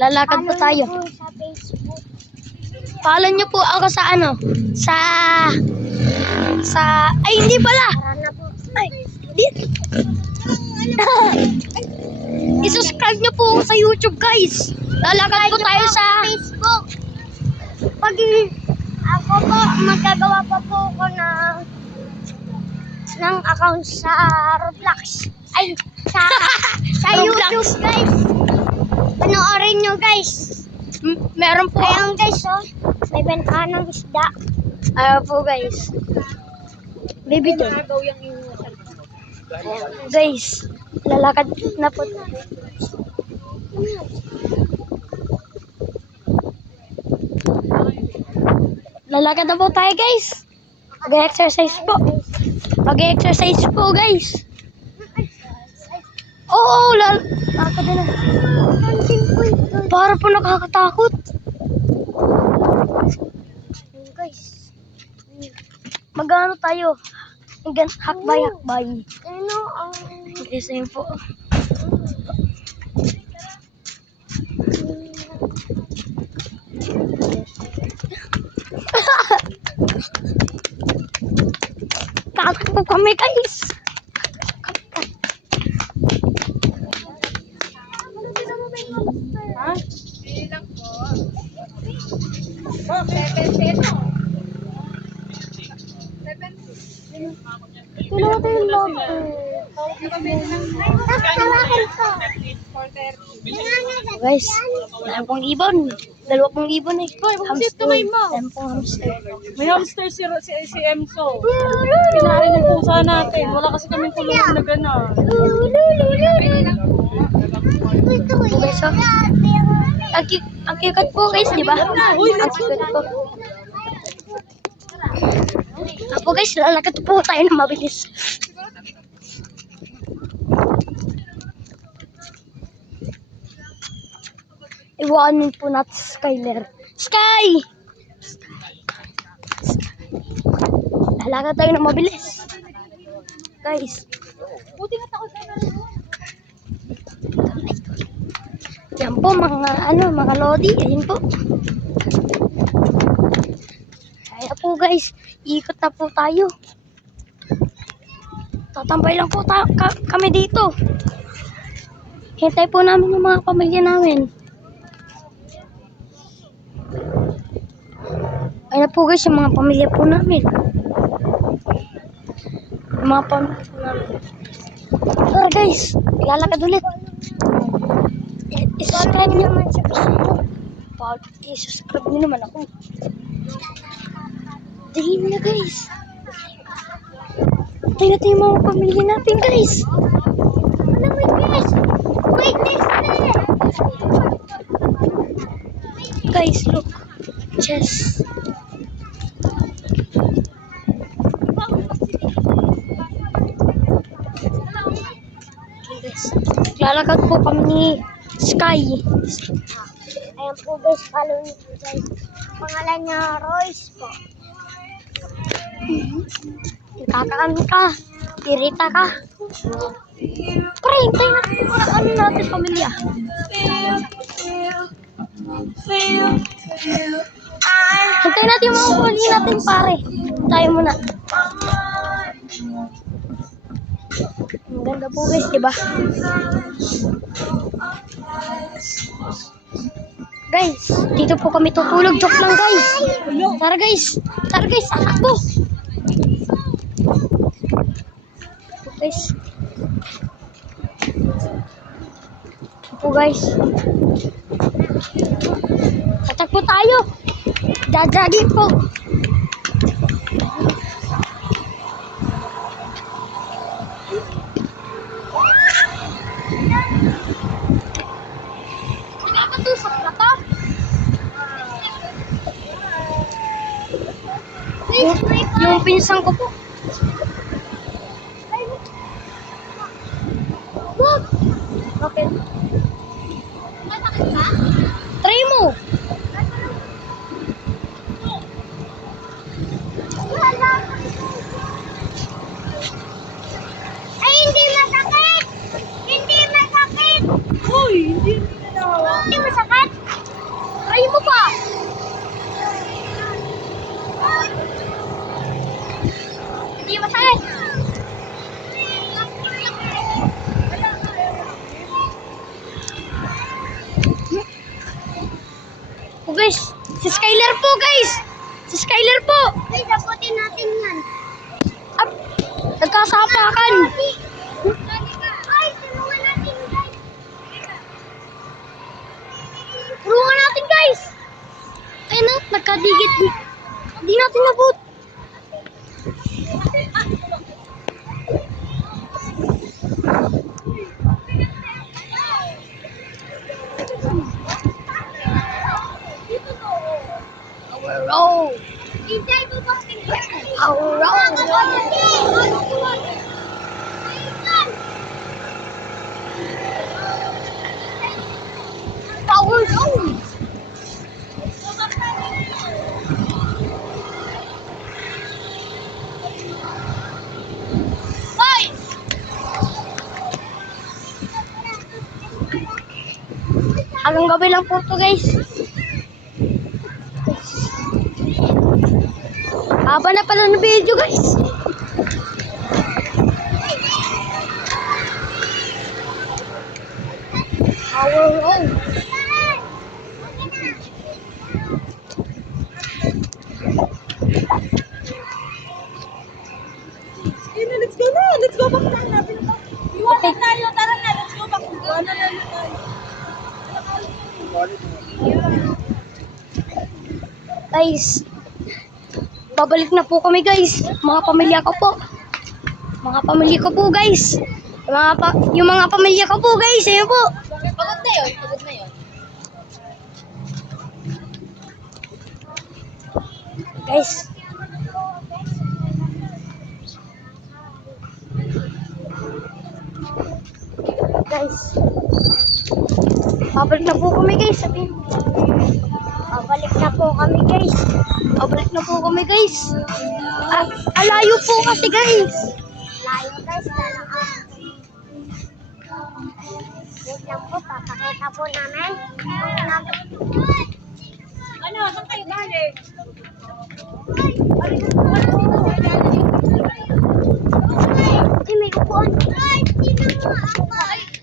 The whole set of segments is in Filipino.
Lalakad po tayo. Follow po sa Facebook. Follow nyo po ako sa ano? Ay, hindi pala. Tara na po. Ay, di. I-subscribe nyo po sa YouTube, guys. Lalakad po tayo sa Facebook. Pag ako po, magagawa pa po ako ng account sa Roblox. Ay, sa Roblox. YouTube, guys. Panoorin nyo, guys. Meron po. Ayun, guys, oh. May bentahan ng isda. Ayaw po, guys. Baby John. Guys, lalakad na po. Lalakad na po tayo, guys. Mag-exercise po. Mag-exercise po, guys. Oo, lalakad na. Para po nakakatakot. Guys. Mag-ano tayo? Hakbay-hakbay. Ano ang... Guys, ayun po. Takot po kami, guys. Ha? Kailangan tayo logo. Guys, dahil pong ibon. 2 ibon eh. Hamster. Dahil pong hamster. May hamster si Emso. Kinain yung pusa natin. Wala kasi kaming kulungan na gano'n. Po, guys, oh. Ang kikat po, guys, di ba? Ang kikat po. Apo, guys, lalakad po tayo na mabilis. Iwanin po natin si Skyler. Sky! Lalakad tayo na mabilis. Guys. Buti nga takot na. Yan po, mga lodi. Ayun po. Kaya po, guys. Ikot na po tayo. Tatambay lang po kami dito. Hintay po namin yung mga pamilya namin. Ayun na po, guys, yung mga pamilya po namin. Yung mga pamilya po namin. Tara, guys. Lalakad ulit. I-subscribe nyo naman sa Facebook. I-subscribe nyo naman ako. Dali na, guys. Tayo natin yung mga pamilya natin, guys. Ano mo, guys? Wait, Guys, look. Chess. Okay, guys. Lalakad po kami ni Sky. Ayan po, guys. Follow niyo po, guys. Pangalan niya, Royce po. Kakaan ka. Irita ka. Pre, hintayin natin yung mga ano natin, pamilya. Hintayin natin yung mga pamilya natin, pare. Tayo muna. Ang ganda po, guys, diba? Guys, dito po kami tutulog. Joke lang, guys. Tara, guys. Tara, guys. Takbo. Guys. Ito po, guys. Tatakbo tayo. Dadagin po. Nakakatusok na to. Yung pinsang ko po. Wag! Okay. Try mo! Ay, hindi masakit! Hindi masakit! Uy, hindi na Hindi masakit? Try mo pa. Hindi masakit. Oh guys, si Skyler po guys. Si Skyler po. Guys, abutin natin yan. Up. Nagkasapakan. Ay, tulungan natin guys. Tulungan natin guys. Ayun na, nagkadigit. Hindi natin nabut. Our road. Hintay mo ba tingnan? Our road. Power road. Hoy! Hanggang gabi lang po to guys. Haba na pala ng video guys. Power road. Let's go na. Let's go back na. Iwan tayo. Tara na. Let's go back. Ano na tayo. Guys, babalik na po kami guys. Mga pamilya ko po. Mga pamilya ko po guys. Yung mga pamilya ko po guys. Ayun po. Pagod na yun. Pagod na yun. Guys. Guys. Babalik na po kami guys. Sabihin. Babalik na po kami guys. Babalik na po kami guys. Alayo po kasi guys. Layo guys, talaga. Wait lang po, papakita po namin. Ano? Saan kayo galing? Ay, may upuan. Ay, sino mo ako?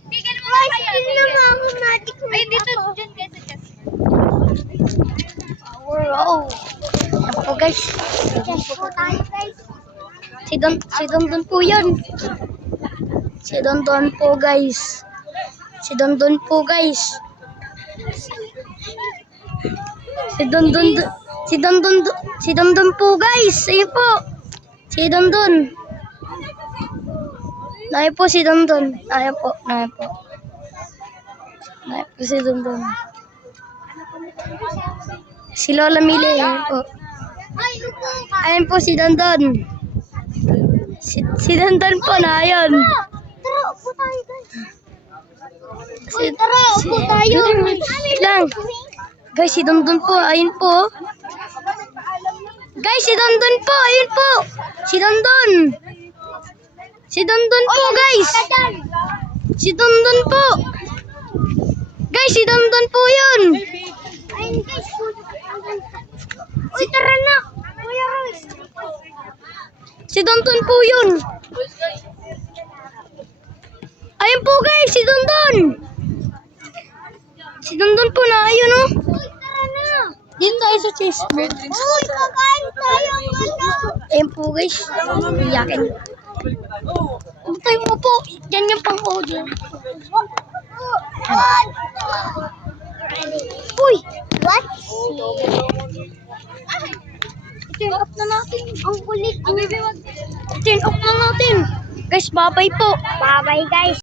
Tigil mo kayo. Sino mo ako matik mo? Ay, dito, dyan kayo sa chest. Power road. Yan po guys. Chest po tayo guys. Si Dondon po yun. Si Dondon po guys. Si Dondon po guys. Si Dondon po guys. Ayun po. Si Dondon. Ayun po si Dondon. Ayun po. Ayun po. Ayun po si Dondon. Si Lola Mili. Ayun po. Ay, upo ka. Ayun po si Dondon. Si Dondon po na ayun. Tara, upo tayo guys. Si, upo tayo. Lang. Guys, si Dondon po. Ayun po. Guys, si Dondon po. Ayun po. Si Dondon. Si Dondon po, guys. Si Dondon po. Guys, si Dondon po yun. Ayun guys. Uy, tara na. Kuya Royce. Si Dondon po yun. Ayun po, guys. Si Dondon. Si Dondon po na ayun, oh. Uy, tara na. Dito tayo sa chest. Uy, kakain tayo. Ayun po, guys. Iyakin. Ano tayo mo po? Yan yung pang-audio. Uy! What? Turn off na natin. Ang kulit. Turn off na natin. Guys, bye-bye po. Bye-bye guys.